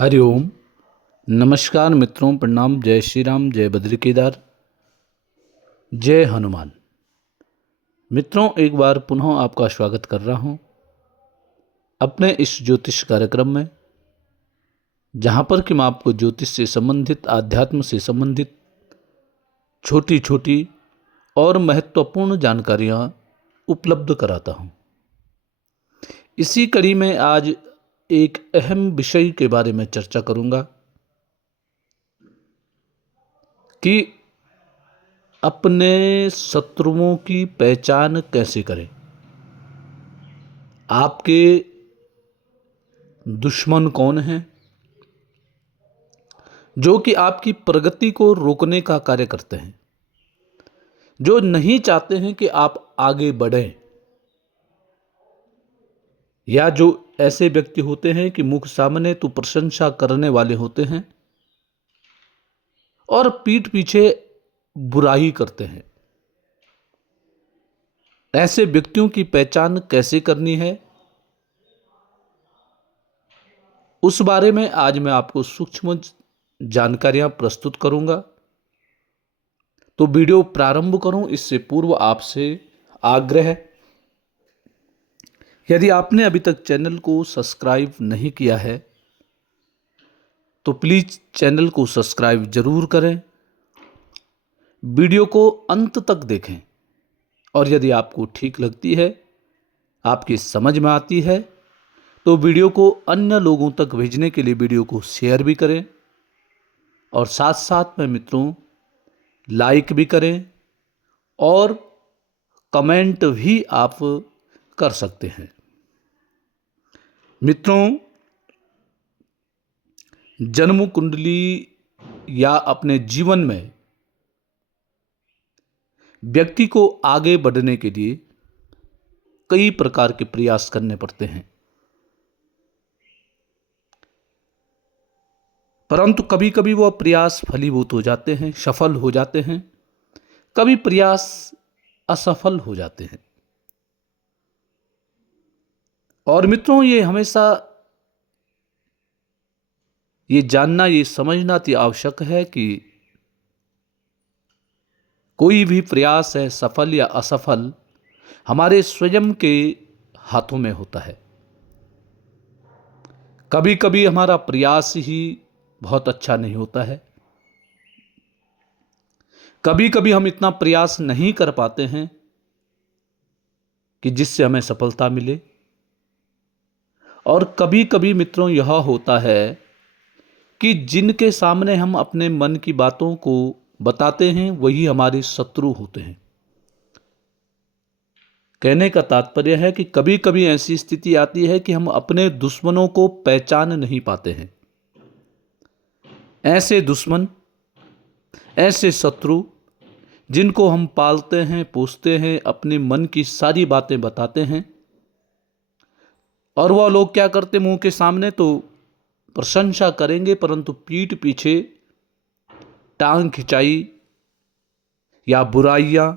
हरिओम। नमस्कार मित्रों, प्रणाम। जय श्री राम, जय बद्री केदार, जय हनुमान। मित्रों, एक बार पुनः आपका स्वागत कर रहा हूं अपने इस ज्योतिष कार्यक्रम में, जहां पर कि मैं आपको ज्योतिष से संबंधित, आध्यात्म से संबंधित छोटी छोटी और महत्वपूर्ण जानकारियां उपलब्ध कराता हूं। इसी कड़ी में आज एक अहम विषय के बारे में चर्चा करूंगा कि अपने शत्रुओं की पहचान कैसे करें। आपके दुश्मन कौन हैं जो कि आपकी प्रगति को रोकने का कार्य करते हैं, जो नहीं चाहते हैं कि आप आगे बढ़ें, या जो ऐसे व्यक्ति होते हैं कि मुख सामने तो प्रशंसा करने वाले होते हैं और पीठ पीछे बुराई करते हैं। ऐसे व्यक्तियों की पहचान कैसे करनी है, उस बारे में आज मैं आपको सूक्ष्म जानकारियां प्रस्तुत करूंगा। तो वीडियो प्रारंभ करूं इससे पूर्व आपसे आग्रह है, यदि आपने अभी तक चैनल को सब्सक्राइब नहीं किया है तो प्लीज चैनल को सब्सक्राइब जरूर करें, वीडियो को अंत तक देखें और यदि आपको ठीक लगती है, आपकी समझ में आती है, तो वीडियो को अन्य लोगों तक भेजने के लिए वीडियो को शेयर भी करें और साथ साथ में मित्रों लाइक भी करें और कमेंट भी आप कर सकते हैं। मित्रों, जन्म कुंडली या अपने जीवन में व्यक्ति को आगे बढ़ने के लिए कई प्रकार के प्रयास करने पड़ते हैं, परंतु कभी कभी वह प्रयास फलीभूत हो जाते हैं, सफल हो जाते हैं, कभी प्रयास असफल हो जाते हैं। और मित्रों, ये हमेशा ये जानना, ये समझना अति आवश्यक है कि कोई भी प्रयास है, सफल या असफल, हमारे स्वयं के हाथों में होता है। कभी कभी हमारा प्रयास ही बहुत अच्छा नहीं होता है, कभी कभी हम इतना प्रयास नहीं कर पाते हैं कि जिससे हमें सफलता मिले, और कभी कभी मित्रों यह होता है कि जिनके सामने हम अपने मन की बातों को बताते हैं वही हमारे शत्रु होते हैं। कहने का तात्पर्य है कि कभी कभी ऐसी स्थिति आती है कि हम अपने दुश्मनों को पहचान नहीं पाते हैं। ऐसे दुश्मन, ऐसे शत्रु जिनको हम पालते हैं, पोसते हैं, अपने मन की सारी बातें बताते हैं, और वह लोग क्या करते, मुंह के सामने तो प्रशंसा करेंगे परंतु पीठ पीछे टांग खिंचाई या बुराइयां,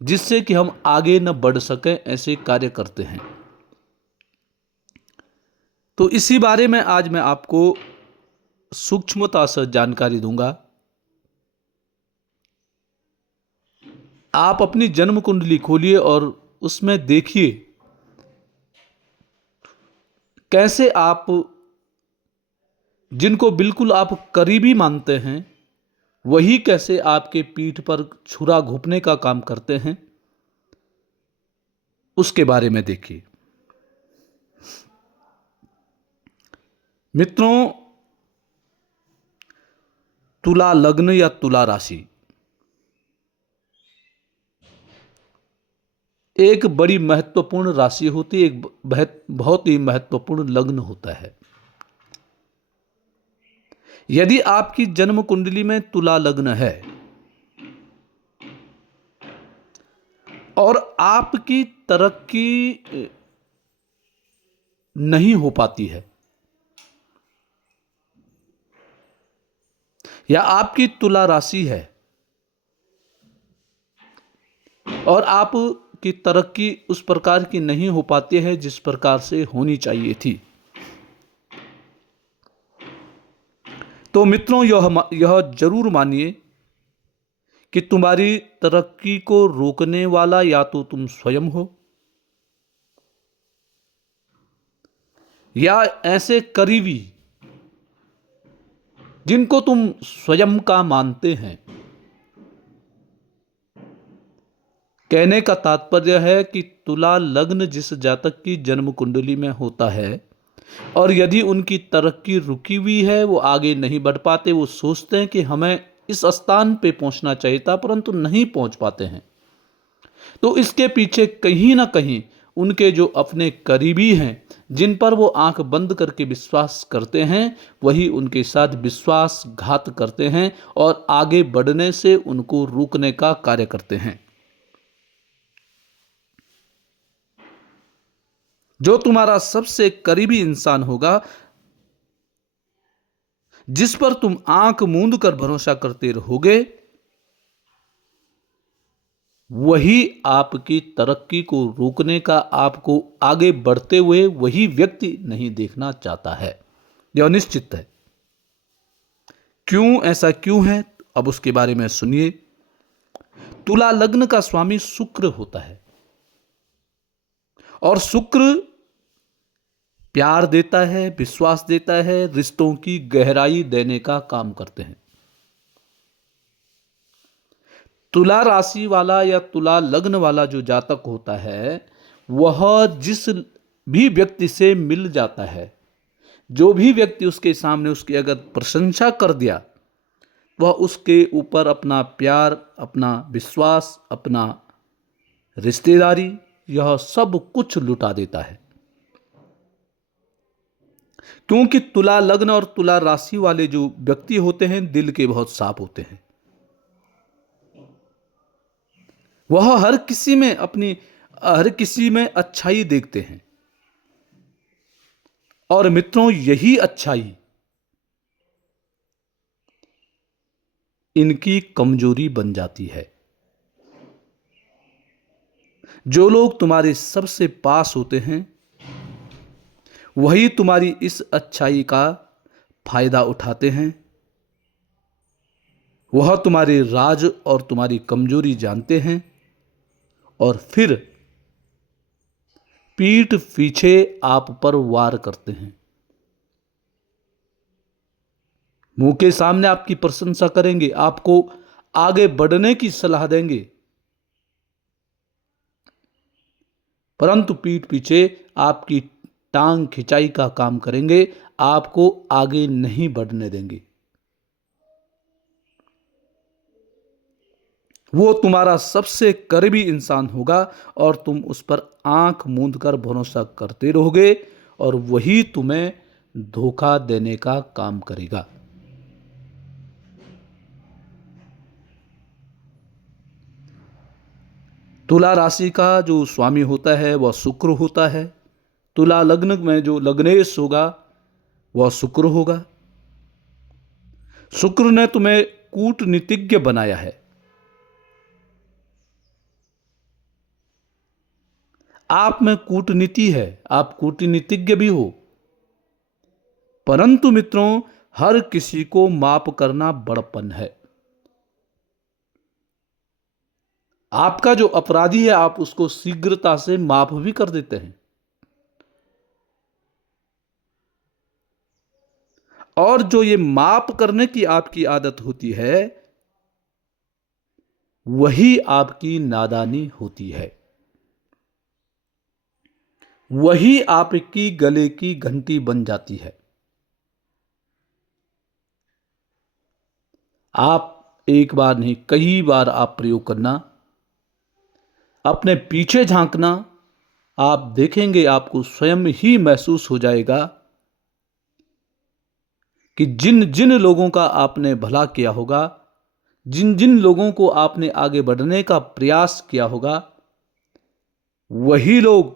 जिससे कि हम आगे न बढ़ सकें, ऐसे कार्य करते हैं। तो इसी बारे में आज मैं आपको सूक्ष्मता से जानकारी दूंगा। आप अपनी जन्म कुंडली खोलिए और उसमें देखिए कैसे आप जिनको बिल्कुल आप करीबी मानते हैं वही कैसे आपके पीठ पर छुरा घोंपने का काम करते हैं, उसके बारे में देखिए। मित्रों, तुला लग्न या तुला राशि एक बड़ी महत्वपूर्ण राशि होती है, एक बहुत ही महत्वपूर्ण लग्न होता है। यदि आपकी जन्म कुंडली में तुला लग्न है और आपकी तरक्की नहीं हो पाती है, या आपकी तुला राशि है और आपकी तरक्की उस प्रकार की नहीं हो पाती है जिस प्रकार से होनी चाहिए थी, तो मित्रों, यह जरूर मानिए कि तुम्हारी तरक्की को रोकने वाला या तो तुम स्वयं हो, या ऐसे करीबी जिनको तुम स्वयं का मानते हैं। कहने का तात्पर्य है कि तुला लग्न जिस जातक की जन्म कुंडली में होता है, और यदि उनकी तरक्की रुकी हुई है, वो आगे नहीं बढ़ पाते, वो सोचते हैं कि हमें इस स्थान पे पहुंचना चाहिए था परंतु नहीं पहुंच पाते हैं, तो इसके पीछे कहीं ना कहीं उनके जो अपने करीबी हैं, जिन पर वो आंख बंद करके विश्वास करते हैं, वही उनके साथ विश्वासघात करते हैं और आगे बढ़ने से उनको रोकने का कार्य करते हैं। जो तुम्हारा सबसे करीबी इंसान होगा, जिस पर तुम आंख मूंद कर भरोसा करते रहोगे, वही आपकी तरक्की को रोकने का, आपको आगे बढ़ते हुए वही व्यक्ति नहीं देखना चाहता है। यह निश्चित है। क्यों ऐसा क्यों है, अब उसके बारे में सुनिए। तुला लग्न का स्वामी शुक्र होता है, और शुक्र प्यार देता है, विश्वास देता है, रिश्तों की गहराई देने का काम करते हैं। तुला राशि वाला या तुला लग्न वाला जो जातक होता है, वह जिस भी व्यक्ति से मिल जाता है, जो भी व्यक्ति उसके सामने उसकी अगर प्रशंसा कर दिया, वह उसके ऊपर अपना प्यार, अपना विश्वास, अपना रिश्तेदारी, यह सब कुछ लुटा देता है। क्योंकि तुला लग्न और तुला राशि वाले जो व्यक्ति होते हैं, दिल के बहुत साफ होते हैं। वह हर किसी में अच्छाई देखते हैं, और मित्रों, यही अच्छाई इनकी कमजोरी बन जाती है। जो लोग तुम्हारे सबसे पास होते हैं, वही तुम्हारी इस अच्छाई का फायदा उठाते हैं। वह तुम्हारे राज और तुम्हारी कमजोरी जानते हैं, और फिर पीठ पीछे आप पर वार करते हैं। मुंह के सामने आपकी प्रशंसा करेंगे, आपको आगे बढ़ने की सलाह देंगे, परंतु पीठ पीछे आपकी टांग खिंचाई का काम करेंगे, आपको आगे नहीं बढ़ने देंगे। वो तुम्हारा सबसे करीबी इंसान होगा, और तुम उस पर आंख मूंद कर भरोसा करते रहोगे, और वही तुम्हें धोखा देने का काम करेगा। तुला राशि का जो स्वामी होता है वह शुक्र होता है। तुला लग्न में जो लग्नेश होगा वह शुक्र होगा। शुक्र ने तुम्हें कूटनीतिज्ञ बनाया है। आप में कूटनीति है, आप कूटनीतिज्ञ भी हो, परंतु मित्रों, हर किसी को माफ करना बड़पन है। आपका जो अपराधी है, आप उसको शीघ्रता से माफ भी कर देते हैं, और जो ये माफ करने की आपकी आदत होती है, वही आपकी नादानी होती है, वही आपकी गले की घंटी बन जाती है। आप एक बार नहीं, कई बार आप प्रयोग करना, अपने पीछे झांकना, आप देखेंगे, आपको स्वयं ही महसूस हो जाएगा कि जिन जिन लोगों का आपने भला किया होगा, जिन जिन लोगों को आपने आगे बढ़ने का प्रयास किया होगा, वही लोग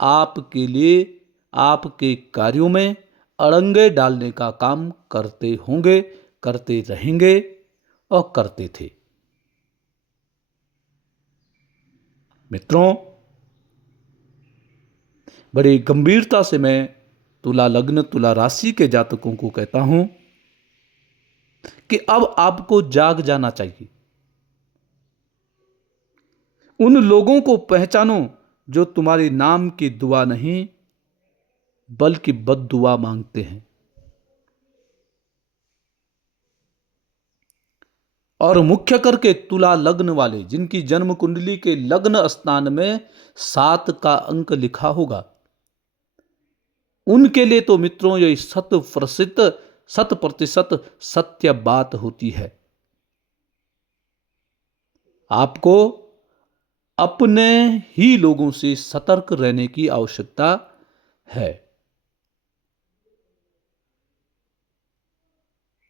आपके लिए, आपके कार्यों में अड़ंगे डालने का काम करते होंगे, करते रहेंगे और करते थे। मित्रों, बड़ी गंभीरता से मैं तुला लग्न, तुला राशि के जातकों को कहता हूं कि अब आपको जाग जाना चाहिए। उन लोगों को पहचानो जो तुम्हारे नाम की दुआ नहीं बल्कि बद्दुआ मांगते हैं। और मुख्य करके तुला लग्न वाले, जिनकी जन्म कुंडली के लग्न स्थान में 7 का अंक लिखा होगा, उनके लिए तो मित्रों ये शत प्रतिशत सत्य बात होती है। आपको अपने ही लोगों से सतर्क रहने की आवश्यकता है।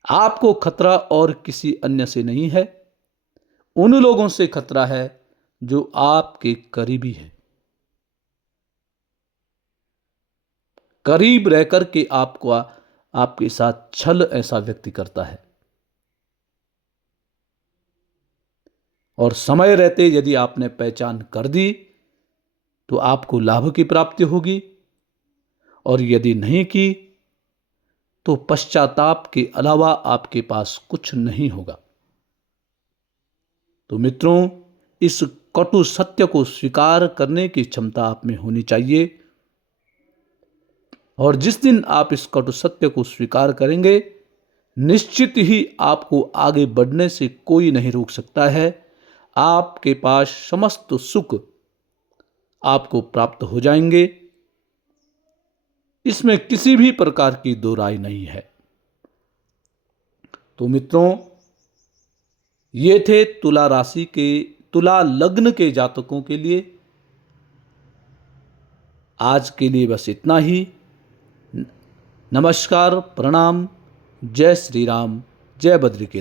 आपको खतरा और किसी अन्य से नहीं है, उन लोगों से खतरा है जो आपके करीबी हैं। करीब रहकर के आपको आपके साथ छल ऐसा व्यक्ति करता है, और समय रहते यदि आपने पहचान कर दी तो आपको लाभ की प्राप्ति होगी, और यदि नहीं की तो पश्चाताप के अलावा आपके पास कुछ नहीं होगा। तो मित्रों, इस कटु सत्य को स्वीकार करने की क्षमता आप में होनी चाहिए, और जिस दिन आप इस कटु सत्य को स्वीकार करेंगे, निश्चित ही आपको आगे बढ़ने से कोई नहीं रोक सकता है। आपके पास समस्त सुख आपको प्राप्त हो जाएंगे, इसमें किसी भी प्रकार की दो राय नहीं है। तो मित्रों, ये थे तुला लग्न के जातकों के लिए। आज के लिए बस इतना ही। नमस्कार, प्रणाम, जय श्री राम, जय बद्रिकेदार।